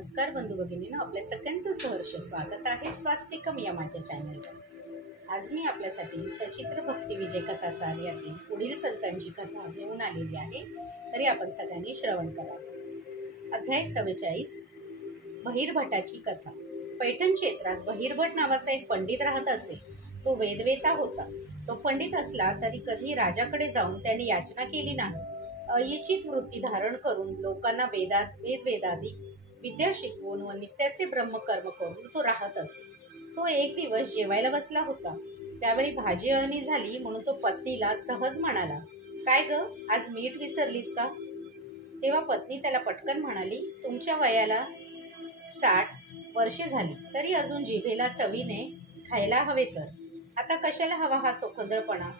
नमस्कार बंधू भगिनींनो, आपल्या सगळ्यांचं सहर्ष स्वागत आहे स्वास्तिकम या माझ्या चॅनलवर। आज मी आपल्यासाठी सचित्र भक्ती विजय कथासार यातील पुढील संतांची कथा घेऊन आलेली आहे, तरी आपण सगळ्यांनी श्रवण करावे। अध्याय 44 बहिर्भटाची कथा। पैठण क्षेत्रात बहिर्भट नावाचा एक पंडित राहत असे। तो वेदवेता होता। तो पंडित असला तरी कधी राजाकडे जाऊन त्याने याचना केली नाही। अयचित वृत्ती धारण करून लोकांना वेदादी विद्या शिकवून व नित्याचे ब्रह्मकर्म करून तो राहत असे। तो एक दिवस जेवायला बसला होता। त्यावेळी भाजी अळणी झाली म्हणून तो पत्नीला सहज म्हणाला, काय ग, आज मीठ विसरलीस का? तेव्हा पत्नी त्याला पटकन म्हणाली, तुमच्या वयाला 60 वर्षे झाली तरी अजून जिभेला चवीने खायला हवे, तर आता कशाला हवा हा चोखंदळपणा?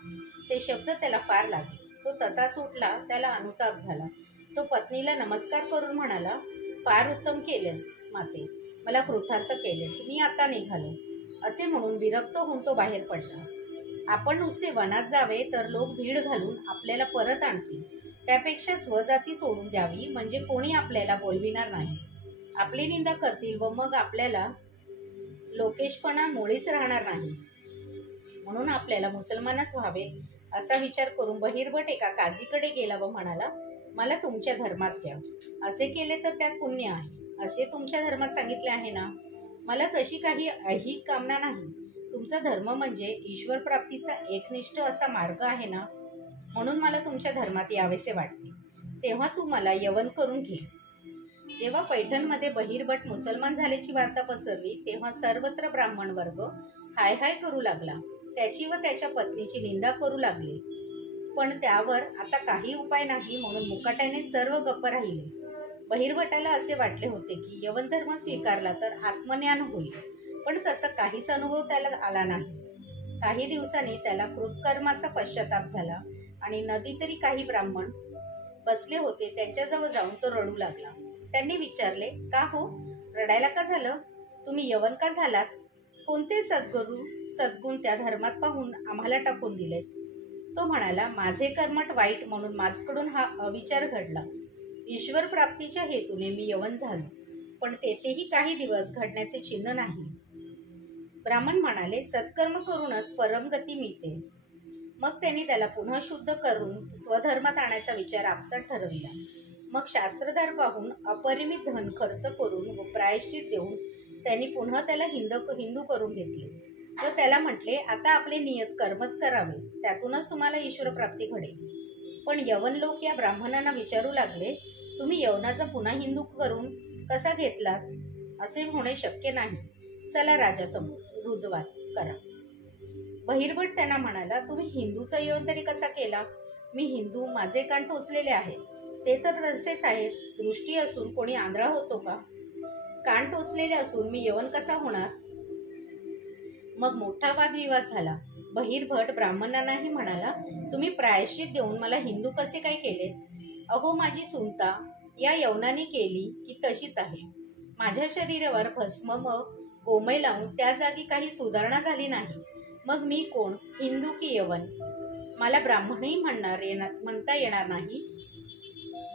ते शब्द त्याला फार लागले। तो तसाच उठला। त्याला अनुताप झाला। तो पत्नीला नमस्कार करून म्हणाला, फार उत्तम केलेस माते, मला कृतार्थ केलेस, मी आता निघालो। असे म्हणून विरक्त होऊन तो बाहेर पडला। आपण नुसते वनात जावे तर लोक भीड घालून आपल्याला परत आणतील, त्यापेक्षा स्वजाती सोडून द्यावी, म्हणजे कोणी आपल्याला बोलविणार नाही। आपली निंदा करतील व मग आपल्याला लोकेशपणा मुळीच राहणार नाही। म्हणून आपल्याला मुसलमानच व्हावे असा विचार करून बहिर्भट एका काझीकडे गेला व म्हणाला, मला तुमच्या धर्मात घ्या। असे केले तर त्यात पुण्य आहे, असे तुमच्या धर्मात सांगितले आहे ना। मला तशी काही ऐहिक कामना नाही। तुमचा धर्म म्हणजे ईश्वर प्राप्तीचा एकनिष्ठ असा मार्ग आहे ना, म्हणून मला तुमच्या धर्मात यावेसे वाटते। तेव्हा तू मला यवन करून घे। जेव्हा पैठणमध्ये बहिर्भट मुसलमान झाल्याची वार्ता पसरली तेव्हा सर्वत्र ब्राह्मण वर्ग हाय हाय करू लागला। त्याची व त्याच्या पत्नीची निंदा करू लागले, पण त्यावर आता काही उपाय नाही म्हणून मुकाट्याने सर्व गप्प राहिले। बहिर्भटाला असे वाटले होते की यवन धर्म स्वीकारला तर आत्मज्ञान होईल, पण तसा काहीच अनुभव त्याला आला नाही। काही दिवसांनी त्याला कृतकर्माचा पश्चाताप झाला आणि नदी तरी काही ब्राह्मण बसले होते त्यांच्याजवळ जाऊन तो रडू लागला। त्यांनी विचारले, का हो, रडायला का झालं? तुम्ही यवन का झालात? कोणते सद्गुण त्या धर्मात पाहून आम्हाला टाकून दिलेत? तो म्हणाला, माझे कर्मट वाईट म्हणून माझकडून हा अविचार घडला। ईश्वर प्राप्तीच्या हेतूने मी यवन झालो, पण तेथेही काही दिवस घडण्याचे चिन्ह नाही। ब्राह्मण म्हणाले, सत्कर्म करूनच परमगती मिळते। मग त्यांनी त्याला पुन्हा शुद्ध करून स्वधर्मात आणायचा विचार आपसात ठरविला। मग शास्त्रधार पाहून अपरिमित धन खर्च करून व प्रायश्चित देऊन त्यांनी पुन्हा त्याला हिंदू करून घेतले व त्याला म्हटले, आता आपले नियत कर्मच करावे, त्यातूनच तुम्हाला ईश्वर प्राप्ती घडेल। पण यवन लोक या ब्राह्मणांना विचारू लागले, तुम्ही यवनाचा पुन्हा हिंदू करून कसा घेतलात? असे होणे शक्य नाही। चला राजासमोर रुजवात करा। बहिर्भट त्यांना म्हणाला, तुम्ही हिंदूचा यवन तरी कसा केला? मी हिंदू, माझे कान टोचलेले आहेत। ते तर तसेच आहेत। दृष्टी असून कोणी आंधळा होतो का? कान टोचलेले असून मी यवन कसा होणार? मग मोठा वादविवाद झाला। बहिर्भट ब्राह्मणांनाही म्हणाला, तुम्ही प्रायश्चित देऊन मला हिंदू कसे काय केलेत? अहो, माझी सुनता या यवनाने केली की तशीच आहे। माझ्या शरीरावर भस्म व गोमय लावून त्या जागी काही सुधारणा झाली नाही। मग मी कोण, हिंदू की यवन? मला ब्राह्मणही म्हणता येणार नाही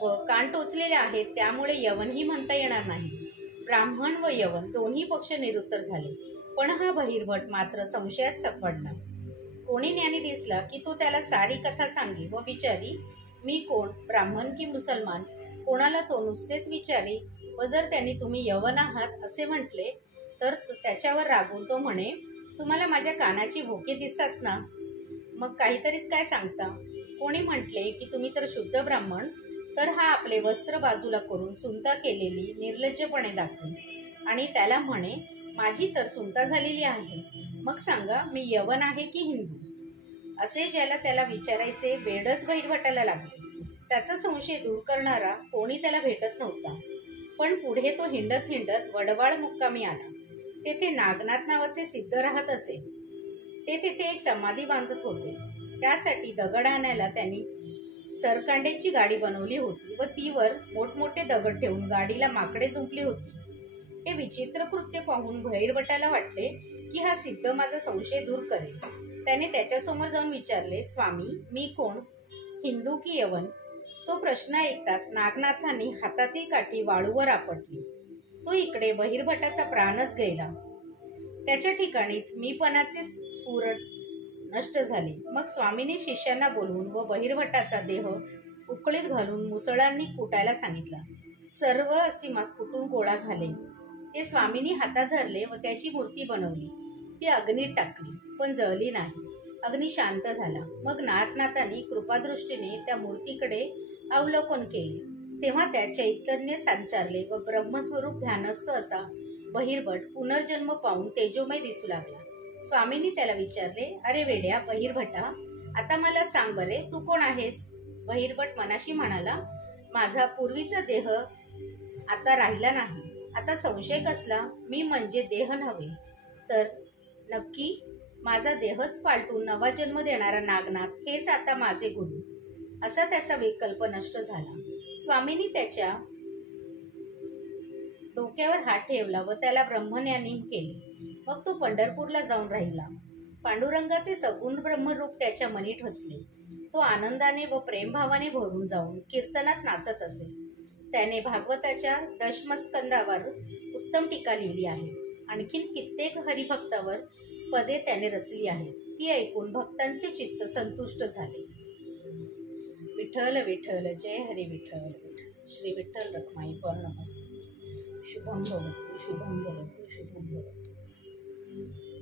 व कान टोचलेले आहेत त्यामुळे यवनही म्हणता येणार नाही। ब्राह्मण व यवन दोन्ही पक्ष निरुत्तर झाले, पण हा बहिर्भट मात्र संशयात सापडला। कोणी ज्ञानी दिसला की तो त्याला सारी कथा सांगे व विचारी, मी कोण, ब्राह्मण की मुसलमान? कोणाला तो नुसतेच विचारी व जर त्यांनी तुम्ही यवन आहात असे म्हटले तर त्याच्यावर रागून तो म्हणे, तुम्हाला माझ्या कानाची भोके दिसतात ना, मग काहीतरीच काय सांगता? कोणी म्हटले की तुम्ही तर शुद्ध ब्राह्मण, तर हा आपले वस्त्र बाजूला करून सुनता केलेली निर्लज्जपणे दाखवे आणि त्याला म्हणे, माझी तर सुनता झालेली आहे, मग सांगा मी यवन आहे की हिंदू? असे ज्याला त्याला विचारायचे वेडच बहिर्भटाला लागले। त्याचा संशय दूर करणारा कोणी त्याला भेटत नव्हता। पण पुढे तो हिंडत वडवाळ मुक्कामी आला। तेथे नागनाथ नावाचे सिद्ध राहत असे। ते तेथे एक समाधी बांधत होते। त्यासाठी दगड आणायला त्यांनी सरकांड्याची गाडी बनवली होती व तीवर मोठमोठे दगड ठेवून गाडीला माकडे जुंपली होती। हे विचित्र कृत्य पाहून बहिर्भटाला वाटले की हा सिद्ध माझा संशय दूर करेल। त्याने त्याच्यासमोर जाऊन विचारले, स्वामी, मी कोण, हिंदू की यवन? तो प्रश्न ऐकताच नागनाथांनी हातातील काठी वाळूवर आपटली तो इकडे बहिर्भटाचा प्राणच गेला. त्याच्या ठिकाणीच मीपणाचे स्फुरण नष्ट झाले. मग स्वामींनी शिष्यांना बोलवून व बहिर्भटाचा देह उकळीत घालून मुसळांनी कुटायला सांगितला. सर्व अस्थिमास कुटून गोळा झाले. ते स्वामींनी हातात धरले व त्याची मूर्ती बनवली. ती अग्नीत टाकली, पण जळली नाही. अग्नी शांत झाला. मग नाथनाथांनी कृपादृष्टीने त्या मूर्तीकडे अवलोकन केले. तेव्हा त्यात चैतन्य संचारले व ब्रह्मस्वरूप ध्यानस्थ असा बहिर्भट पुनर्जन्म पाहून तेजोमय दिसू लागला. स्वामींनी त्याला विचारले, अरे वेड्या बहिर्भटा, आता मला सांग बरे, तू कोण आहेस? बहिर्भट मनाशी म्हणाला, माझा पूर्वीचा देह आता राहिला नाही. आता संशय कसला? मी म्हणजे देह नव्हे, तर नक्की माझा देहच पालटून नवा जन्म देणारा नागनाथ हेच आता माझे गुरु. असा त्याचा विकल्प नष्ट झाला. स्वामींनी त्याच्या डोक्यावर हात ठेवला व त्याला ब्रह्मज्ञानी केले. मग तो पंढरपूरला जाऊन राहिला. पांडुरंगाचे सगुण ब्रह्मरूप त्याच्या मनी ठसले. तो आनंदाने व प्रेमभावाने भरून जाऊन कीर्तनात नाचत असे. त्याने भागवताच्या दशमस्कंदावर उत्तम टीका लिहिली आहे. आणखीन कित्येक हरिभक्तावर पदे त्याने रचली आहेत. ती ऐकून भक्तांचे चित्त संतुष्ट झाले. विठ्ठल विठ्ठल, जय हरी विठ्ठल. श्री विठ्ठल रखमाई पौर्णमस्तु. शुभम भवतु, शुभम भवतु, शुभम भवतु.